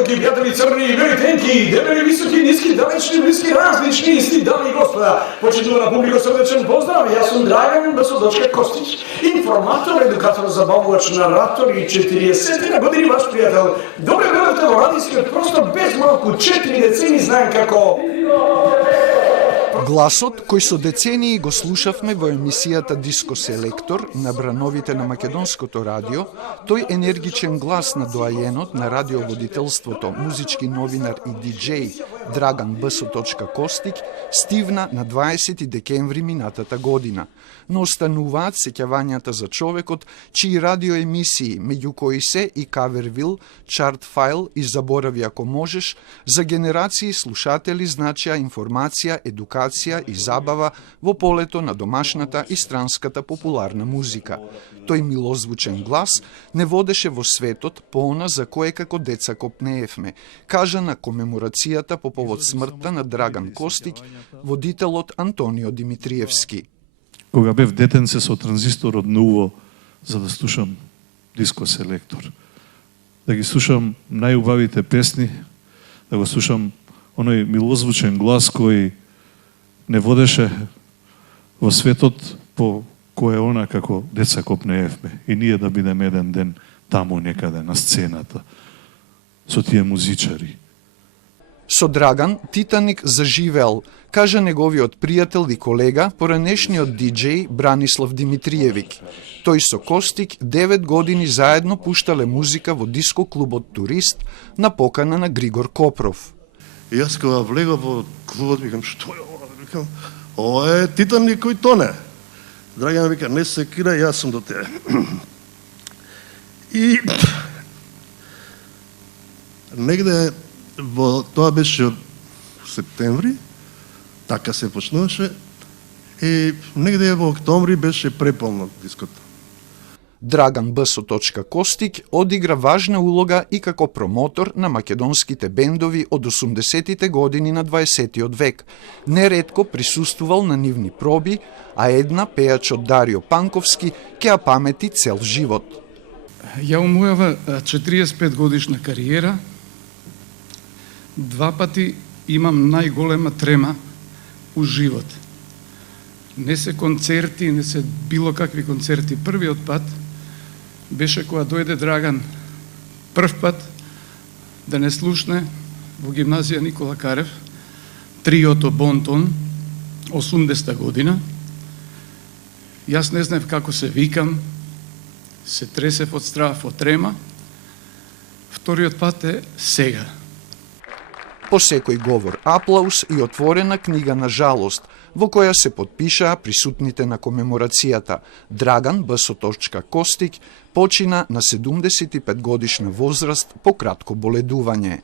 јако пријатели црни и бели тенки, дебели, високи, ниски, далечни, блиски, различни, исти, дами и господа. Почитувана публика, срдечен поздрав, јас сум Драган Басодочка Костич, информатор, едукатор, забавувач, наратор и 40 на години ваш пријател. Добре дојдовте во радискиот простор, без малку 4 децени знаем како... Гласот кој со децении го слушавме во емисијата Диско Селектор на брановите на македонското радио, тој енергичен глас на доајенот на радиоводителството, музички новинар и диджеј Драган Басоточка Костик стивна на 20 декември минатата година. Но остануваат сеќавањата за човекот чии радиоемисии, меѓу кои се и Кавервил, Чартфайл и Заборави ако можеш, за генерации слушатели значија информација, едукација и забава во полето на домашната и странската популарна музика. Тој милозвучен глас не водеше во светот по она за кое како деца копнеевме, кажа на комеморацијата по повод смртта на Драган Костик, водителот Антонио Димитриевски. Кога бев детенце со транзистор од НУВО за да слушам Диско Селектор, да ги слушам најубавите песни, да го слушам оној милозвучен глас кој не водеше во светот по кој она како деца копнеевме и ние да бидеме еден ден таму некаде на сцената со тие музичари. Со Драган Титаник заживел, кажа неговиот пријател и колега, поранешниот диджеј Бранислав Димитриевик. Тој со Костик 9 години заедно пуштале музика во диско клубот Турист на покана на Григор Копров. И јас кога влегов во клубот, викам, што е ова? Викам, ова е Титаник кој тоне. Драган вика, не се кира, јас сум до тебе. И негде во тоа беше септември, така се почнуваше, и негде во октомври беше преполно диското. Драган Басоточка Костик одигра важна улога и како промотор на македонските бендови од 80-тите години на 20-тиот век. Неретко присуствувал на нивни проби, а една пејачот Дарио Панковски ќе ја памети цел живот. Ја у мојава 45 годишна кариера, 2 пати имам најголема трема у живот. Не се концерти, не се било какви концерти. Првиот пат беше кога дојде Драган прв пат да не слушне во гимназија Никола Карев, триото Бонтон, 80-та година. Јас не знаев како се викам, се тресев од страв, од трема. Вториот пат е сега. По секој говор аплауз и отворена книга на жалост, во која се потпишаа присутните на комеморацијата. Драган Басоточка Костик почина на 75 годишна возраст по кратко боледување.